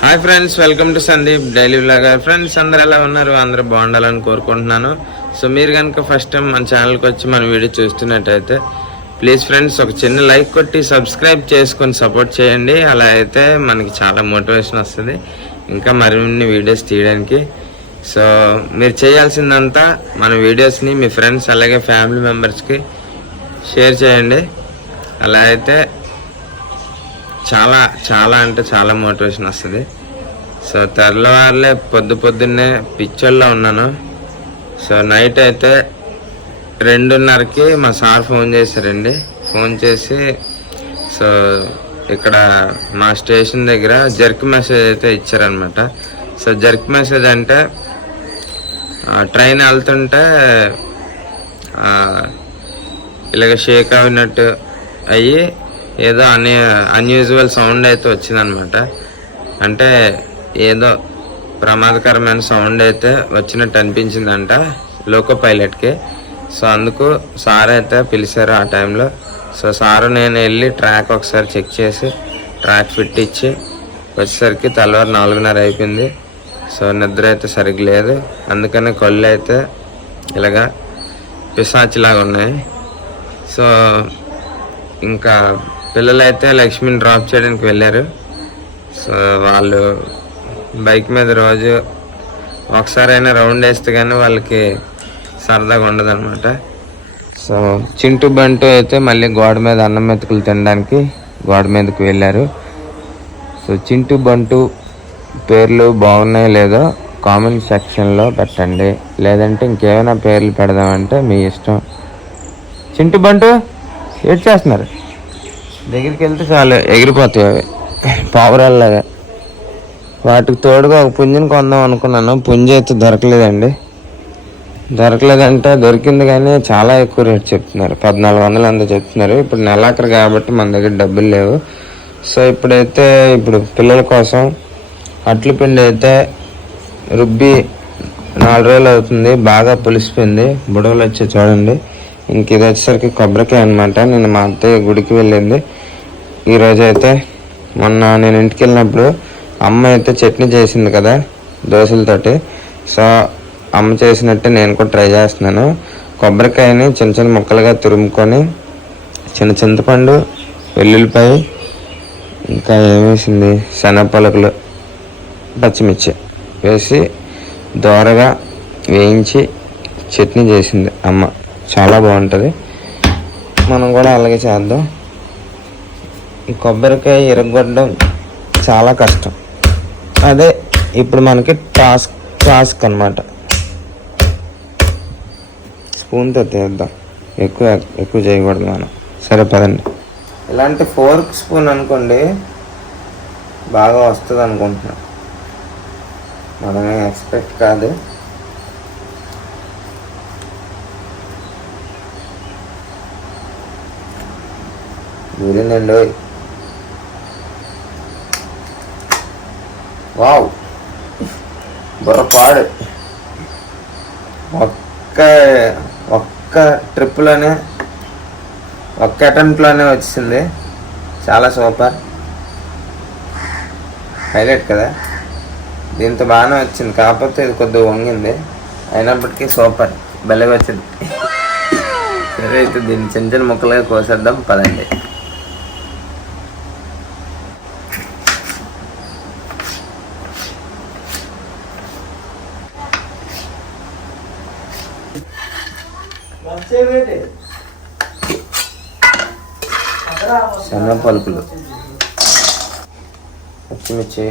Hi friends, welcome to Sandeep daily vlogger. Friends అందరు ఎలా ఉన్నారు? అందరూ బాగుండాలని కోరుకుంటున్నాను. సో మీరు కనుక ఫస్ట్ టైం మన ఛానల్కి వచ్చి మన వీడియో చూస్తున్నట్టయితే ప్లీజ్ ఫ్రెండ్స్ ఒక చిన్న లైక్ కొట్టి సబ్స్క్రైబ్ చేసుకొని సపోర్ట్ చేయండి. అలా అయితే మనకి చాలా మోటివేషన్ వస్తుంది ఇంకా మరిన్ని వీడియోస్ తీయడానికి. సో మీరు చేయాల్సిందంతా మన వీడియోస్ని మీ ఫ్రెండ్స్ అలాగే ఫ్యామిలీ మెంబర్స్కి షేర్ చేయండి. అలా అయితే చాలా చాలా అంటే చాలా మోటివేషన్ వస్తుంది. సో తెల్లవారులే పొద్దున్నే పిక్చర్లో ఉన్నాను. సో నైట్ అయితే 2:30కి మా సార్ ఫోన్ చేశారండి. ఫోన్ చేసి సో ఇక్కడ మా స్టేషన్ దగ్గర జర్క్ మెసేజ్ అయితే ఇచ్చారనమాట. సో జర్క్ మెసేజ్ అంటే ట్రైన్ వెళ్తుంటే ఇలాగ షేక్ అయినట్టు అయ్యి ఏదో అన్యూజువల్ సౌండ్ అయితే వచ్చిందనమాట. అంటే ఏదో ప్రమాదకరమైన సౌండ్ అయితే వచ్చినట్టు అనిపించిందంట లోకో పైలట్కి. సో అందుకు సార్ అయితే పిలిచారు ఆ టైంలో. సో సారు నేను వెళ్ళి ట్రాక్ ఒకసారి చెక్ చేసి ట్రాక్ ఫిట్ ఇచ్చి వచ్చేసరికి తెల్లవారు 4:30 అయిపోయింది. సో నిద్ర అయితే సరిగ్గా లేదు, అందుకని కళ్ళు అయితే ఇలాగా పిశాచిలాగా ఉన్నాయి. సో ఇంకా పిల్లలైతే లక్ష్మిని డ్రాప్ చేయడానికి వెళ్ళారు. సో వాళ్ళు బైక్ మీద రోజు ఒకసారైనా రౌండ్ వేస్తే కానీ వాళ్ళకి సరదాగా ఉండదు అనమాట. సో చింటూ బంటూ అయితే మళ్ళీ గోడ మీద అన్నం మెతుకులు తినడానికి గోడ మీదకి వెళ్ళారు. సో చింటూ బంటూ పేర్లు బాగున్నాయో లేదో కామెంట్ సెక్షన్లో పెట్టండి, లేదంటే ఇంకేమైనా పేర్లు పెడదామంటే మీ ఇష్టం. చింటూ బంటూ ఏడ్ చేస్తున్నారు, దగ్గరికి వెళ్తే చాలు ఎగిరిపోతాయి అవి పావురాల్లాగా. వాటికి తోడుగా ఒక పుంజిని కొందాం అనుకున్నాను. పుంజి అయితే దొరకలేదంటే దొరికింది కానీ చాలా ఎక్కువ రేట్ చెప్తున్నారు, 1400 అంతా చెప్తున్నారు. ఇప్పుడు నెలాఖరు కాబట్టి మన దగ్గర డబ్బులు లేవు. సో ఇప్పుడు పిల్లల కోసం అట్ల పిండి అయితే రుబ్బి 4 రోజులు అవుతుంది, బాగా పులిసిపోయింది, బుడవలు వచ్చి చూడండి. ఇంక ఇది వచ్చేసరికి కొబ్బరికాయ అనమాట. నేను మా అత్తయ్య గుడికి వెళ్ళింది ఈరోజు అయితే. మొన్న నేను ఇంటికి వెళ్ళినప్పుడు అమ్మ అయితే చట్నీ చేసింది కదా దోశలతోటి. సో అమ్మ చేసినట్టే నేను కూడా ట్రై చేస్తున్నాను. కొబ్బరికాయని చిన్న చిన్న ముక్కలుగా తురుముకొని చింతపండు, వెల్లుల్లిపాయ, ఇంకా ఏమేసింది శనగపలుకులు, పచ్చిమిర్చి వేసి దోరగా వేయించి చట్నీ చేసింది అమ్మ. చాలా బాగుంటుంది, మనం కూడా అలాగే చేద్దాం. ఈ కొబ్బరికాయ ఇరగొట్టడం చాలా కష్టం, అదే ఇప్పుడు మనకి టాస్క్ అనమాట. స్పూన్తో తీద్దాం, ఎక్కువ చేయకూడదు మనం. సరే పదండి. ఇలాంటి ఫోర్క్ స్పూన్ అనుకోండి బాగా వస్తుంది అనుకుంటున్నా, మనమే ఎక్స్పెక్ట్ కాదు. ఊరిందండి. వావ్, బుర్రపాడు. ఒక్క ట్రిప్లోనే ఒక్క అటెంప్ట్లోనే వచ్చింది. చాలా సూపర్, హైలైట్ కదా. దీంతో బాగానే వచ్చింది, కాకపోతే ఇది కొద్దిగా వంగింది, అయినప్పటికీ సూపర్, భలేగా వచ్చింది. సరే అయితే దీన్ని చిన్న చిన్న ముక్కలుగా కోసేద్దాం పదండి. శనగపలుకులు, పచ్చిమిర్చి,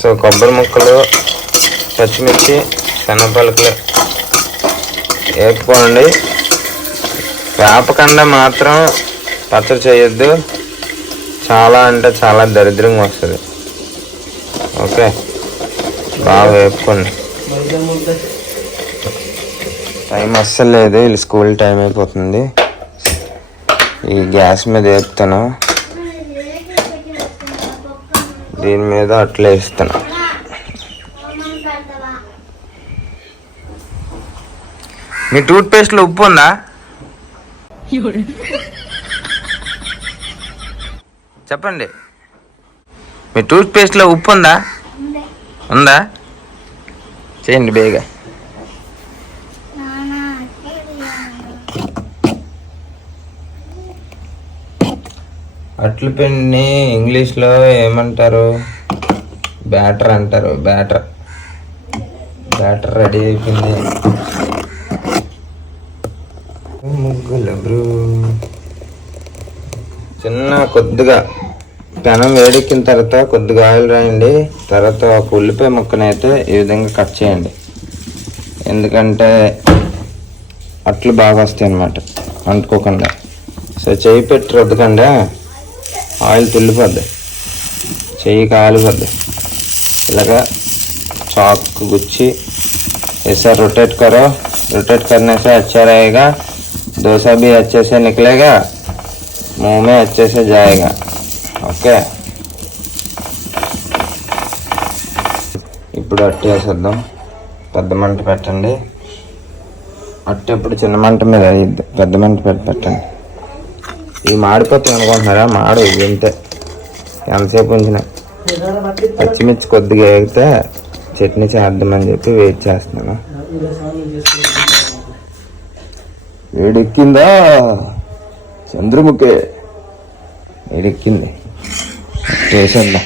సో కొబ్బరి ముక్కలు, పచ్చిమిర్చి, శనగపలుకులు వేపుకోండి. వేపకుండా మాత్రం పచ్చడి చేయొద్దు, చాలా అంటే చాలా దరిద్రంగా వస్తుంది. ఓకే, బాగా వేపుకోండి. టైం అస్సలు లేదు, వీళ్ళు స్కూల్ టైం అయిపోతుంది. ఈ గ్యాస్ మీద వేపుతాను, దీని మీద అట్లా వేస్తాను. మీ టూత్ పేస్ట్లో ఉప్పు ఉందా? చెప్పండి. మీ టూత్ పేస్ట్లో ఉప్పు ఉందా? ఉందా? చేయండి బేగా. అట్ల పిండిని ఇంగ్లీష్లో ఏమంటారు? బ్యాటర్ అంటారు. బ్యాటర్ రెడీ అయిపోయింది. ముగ్గుల బ్రూ. చిన్న కొద్దిగా పెనం వేడెక్కిన తర్వాత కొద్దిగా ఆయిల్ రాయండి. తర్వాత ఒక ఉల్లిపాయ ముక్కనైతే ఈ విధంగా కట్ చేయండి. ఎందుకంటే అట్లు బాగా వస్తాయి అన్నమాట అంటుకోకుండా. సో చెయ్యి పెట్టి రుద్దకుండా, ఆయిల్ తుల్లిపోద్ది, చెయ్యి కాలిపోద్ది. ఇలాగా చాకు గుచ్చి ऐसा रोटेट करो. रोटेट करने से अच्छा रहेगा. डोसा भी अच्छे से निकलेगा, मुंह में अच्छे से जाएगा. ఓకే. ఇప్పుడు అట్టు వేసేద్దాం. పెద్ద మంట పెట్టండి. అట్టు ఎప్పుడు చిన్న మంట మీద వేయద్దు, పెద్ద మంట పెట్టండి. ఇవి మాడిపోతాయి అనుకుంటున్నారా? మాడు ఇంతే. ఎంతసేపు ఉంచిన పచ్చిమిర్చి కొద్దిగా వేగితే చట్నీ చేద్దామని చెప్పి వెయిట్ చేస్తున్నాను. వేడెక్కిందా చంద్రముఖి? వేడెక్కింది. వేసేద్దాం.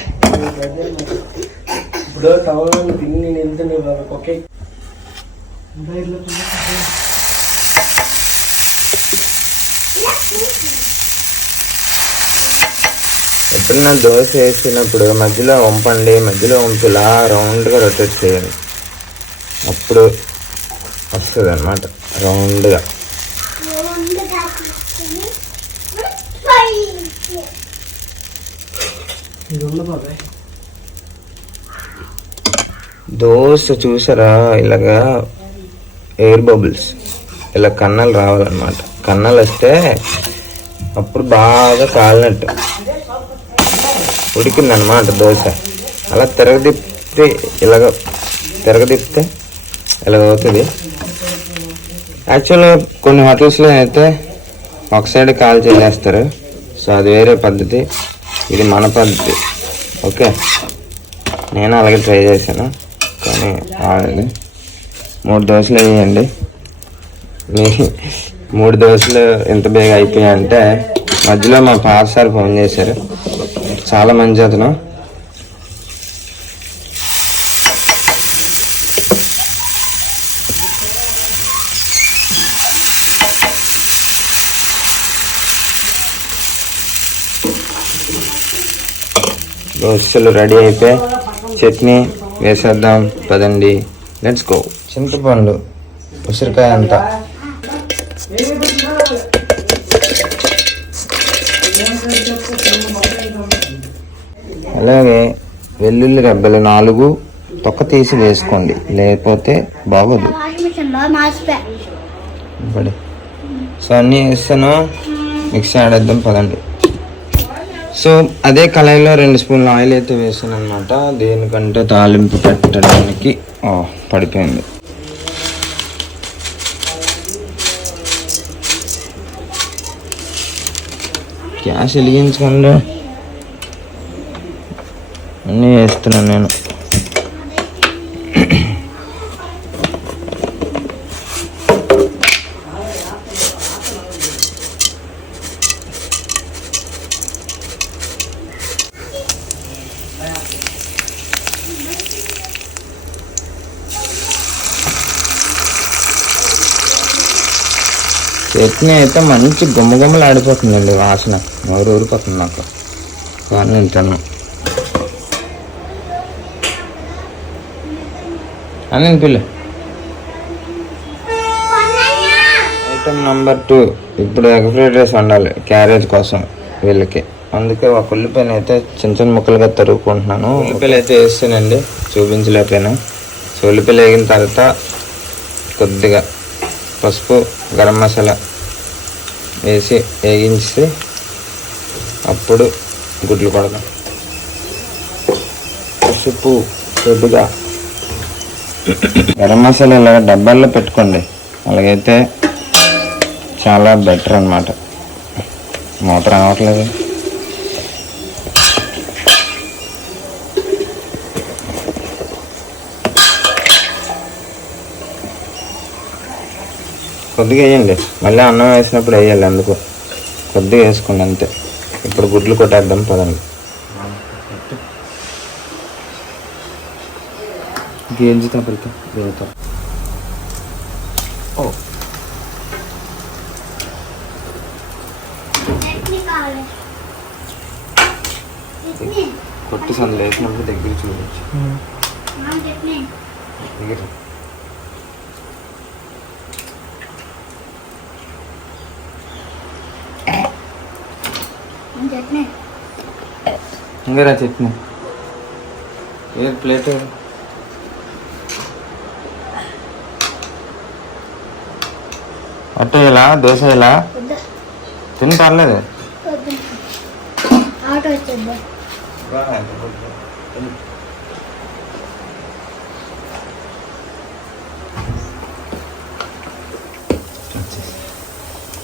ఎప్పుడైనా దోశ వేసినప్పుడు మధ్యలో వంపండి. మధ్యలో వంపి ఇలా రౌండ్గా రొటేట్ చేయండి. అప్పుడు వస్తుంది అన్నమాట రౌండ్గా. దోశ చూసారా? ఇలాగా ఎయిర్ బబుల్స్, ఇలా కన్నాలు రావాలన్నమాట. కన్నాలు వస్తే అప్పుడు బాగా కాలినట్టు ఉడికిందనమాట దోశ. అలా తిరగదిప్తే ఇలాగ అవుతుంది. యాక్చువల్గా కొన్ని హోటల్స్లో అయితే ఒక సైడ్ కాల్ చేసేస్తారు. సో అది వేరే పద్ధతి, ఇది మన పద్ధతి. ఓకే, నేను అలాగే ట్రై చేశాను కానీ అది 3 దోశలు వేయండి. మీ 3 దోశలు ఎంత బేగా అయిపోయాయంటే మధ్యలో మా పాత సార్ ఫోన్ చేశారు. చాలా మంచి అతను. దోశలు రెడీ అయిపోయి చట్నీ వేసేద్దాం పదండి. Let's go. చింతపండు, ఉసిరికాయ అంతా అలాగే వెల్లుల్లి రెబ్బలు 4 తొక్క తీసి వేసుకోండి, లేకపోతే బాగోదు. సో అన్నీ వేస్తాను, మిక్సీ ఆడేద్దాం పదండి. సో అదే కళాయిలో 2 స్పూన్ల ఆయిల్ అయితే వేసాను అనమాట. దేనికంటే తాలింపు పెట్టడానికి. పడిపోయింది. గ్యాస్ వెలిగించకుండా అన్నీ వేస్తున్నాను నేను. చట్నీ అయితే మంచి గుమ్మగుమ్మలు ఆడిపోతుందండి, వాసన ఊరిపోతుంది నాకు. కానీ నేను తిన్నాను. అని పిల్ల. Item number 2. ఇప్పుడు ఎగ్ ఫ్రైడ్ రైస్ వండాలి క్యారేజ్ కోసం వీళ్ళకి. అందుకే ఒక ఉల్లిపాయను అయితే చిన్న చిన్న ముక్కలుగా తరుగుకుంటున్నాను. ఉల్లిపాయలు అయితే వేస్తానండి, చూపించలేకపోయాను. సో ఉల్లిపాయలు వేగిన తర్వాత కొద్దిగా పసుపు, గరం మసాలా వేసి వేగించి అప్పుడు గుడ్లు కొడదాం. పసుపు, కొద్దిగా గరం మసాలా ఇలా డబ్బాల్లో పెట్టుకోండి, అలాగైతే చాలా బెటర్ అన్నమాట. మూత రావట్లేదు. కొద్దిగా వేయండి, మళ్ళీ అన్నం వేసినప్పుడు వేయాలి, అందుకు కొద్దిగా వేసుకోండి అంతే. ఇప్పుడు గుడ్లు కొట్టేద్దాం పదండి. గేంజుతా పెడతా దేవతా. ఓ కొట్టి సందులో వేసినప్పుడు దగ్గర చూడవచ్చు. దగ్గర ఇంకా రా చట్నీ ఏ ప్లేట్ అట్ట ఇలా దోశ ఇలా తిని పర్లేదు.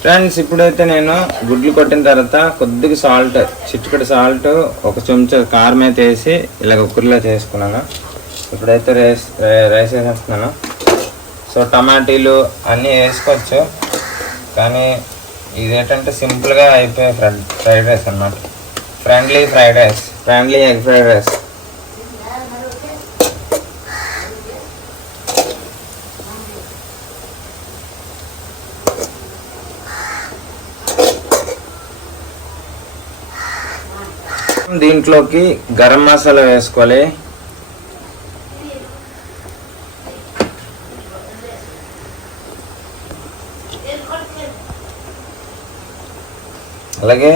ఫ్రెండ్స్, ఇప్పుడైతే నేను గుడ్లు కొట్టిన తర్వాత కొద్దిగా సాల్ట్, చిటికెడు సాల్ట్, ఒక చెంచా కారం అయితే వేసి ఇలా కుక్కర్లో చేసుకున్నాను. ఇప్పుడైతే రైస్ వేసేస్తున్నాను. సో టమాటీలు అన్నీ వేసుకోవచ్చు, కానీ ఇదేంటంటే సింపుల్గా అయిపోయే ఫ్రైడ్ రైస్ అన్నమాట. Friendly egg fried rice. దీంట్లోకి గరం మసాలా వేసుకోవాలి. అలాగే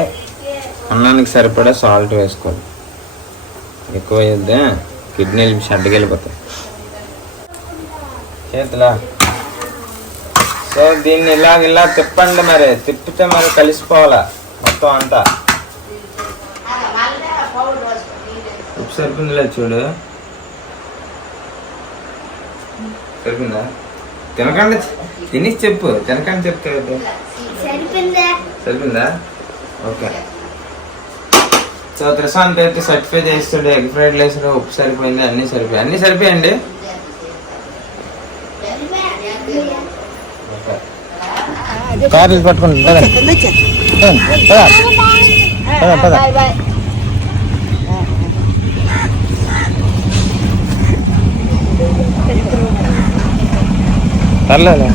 అన్నానికి సరిపడా సాల్ట్ వేసుకోవాలి. ఎక్కువ వేద్దే కిడ్నీలు షడ్డుకి వెళ్ళిపోతాయి చేతులా. సో దీన్ని ఇలా తిప్పండి, మరి తిప్పితే మరి కలిసిపోవాలా మొత్తం అంతా. ఉప్పు సరిపోయిందిలే చూడు, సరిపోయిందా? తినకండి, తినేసి చెప్పు, తినకండి చెప్తే సరిపోయిందా? ఓకే. సో త్రిశాంత్ అయితే సర్టిఫై చేస్తాడు, ఎగ్ ఫ్రైడ్ రైస్ ఉప్పు సరిపోయింది, అన్నీ సరిపోయండి. కార్లు పట్టుకుంటా. పర్లేదు.